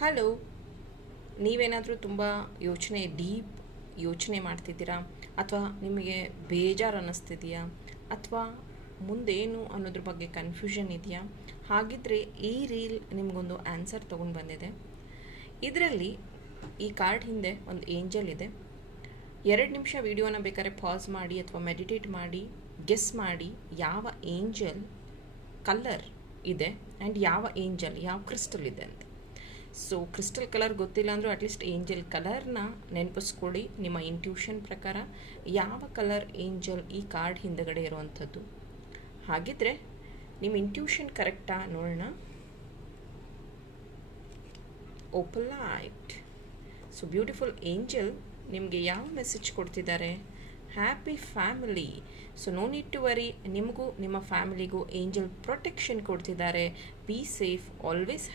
Hello, ನೀವೇನಾದರೂ ತುಂಬ deep ಯೋಚನೆ ಮಾಡ್ತಿದ್ದೀರಾ, ಅಥವಾ ನಿಮಗೆ ಬೇಜಾರು ಅನ್ನಿಸ್ತಿದೆಯಾ, ಅಥವಾ ಮುಂದೇನು ಅನ್ನೋದ್ರ ಬಗ್ಗೆ ಕನ್ಫ್ಯೂಷನ್ ಇದೆಯಾ? ಹಾಗಿದ್ದರೆ ಈ ರೀಲ್ ನಿಮಗೊಂದು ಆನ್ಸರ್ ತೊಗೊಂಡು ಬಂದಿದೆ. ಇದರಲ್ಲಿ ಈ ಕಾರ್ಡ್ ಹಿಂದೆ ಒಂದು ಏಂಜಲ್ ಇದೆ. 2 ನಿಮಿಷ ವಿಡಿಯೋನ ಬೇಕಾದ್ರೆ ಪಾಸ್ ಮಾಡಿ ಅಥವಾ ಮೆಡಿಟೇಟ್ ಮಾಡಿ ಗೆಸ್ ಮಾಡಿ ಯಾವ ಏಂಜಲ್ ಕಲರ್ ಇದೆ ಆ್ಯಂಡ್ ಯಾವ ಏಂಜಲ್ ಯಾವ ಕ್ರಿಸ್ಟಲ್ ಇದೆ ಅಂತ. ಸೊ ಕ್ರಿಸ್ಟಲ್ ಕಲರ್ ಗೊತ್ತಿಲ್ಲ ಅಂದರೂ ಅಟ್ಲೀಸ್ಟ್ ಏಂಜಲ್ ಕಲರ್ನ ನೆನಪಿಸ್ಕೊಳ್ಳಿ. ನಿಮ್ಮ ಇಂಟ್ಯೂಷನ್ ಪ್ರಕಾರ ಯಾವ ಕಲರ್ ಏಂಜಲ್ ಈ ಕಾರ್ಡ್ ಹಿಂದಗಡೆ ಇರುವಂಥದ್ದು. ಹಾಗಿದ್ರೆ ನಿಮ್ಮ ಇಂಟ್ಯೂಷನ್ ಕರೆಕ್ಟಾ ನೋಡೋಣ. Open light. So beautiful angel ನಿಮಗೆ ಯಾವ ಮೆಸೇಜ್ ಕೊಡ್ತಿದ್ದಾರೆ? Happy family. So no need to worry, ನಿಮಗೂ ನಿಮ್ಮ ಫ್ಯಾಮಿಲಿಗೂ ಏಂಜಲ್ ಪ್ರೊಟೆಕ್ಷನ್ ಕೊಡ್ತಿದ್ದಾರೆ. Be safe, always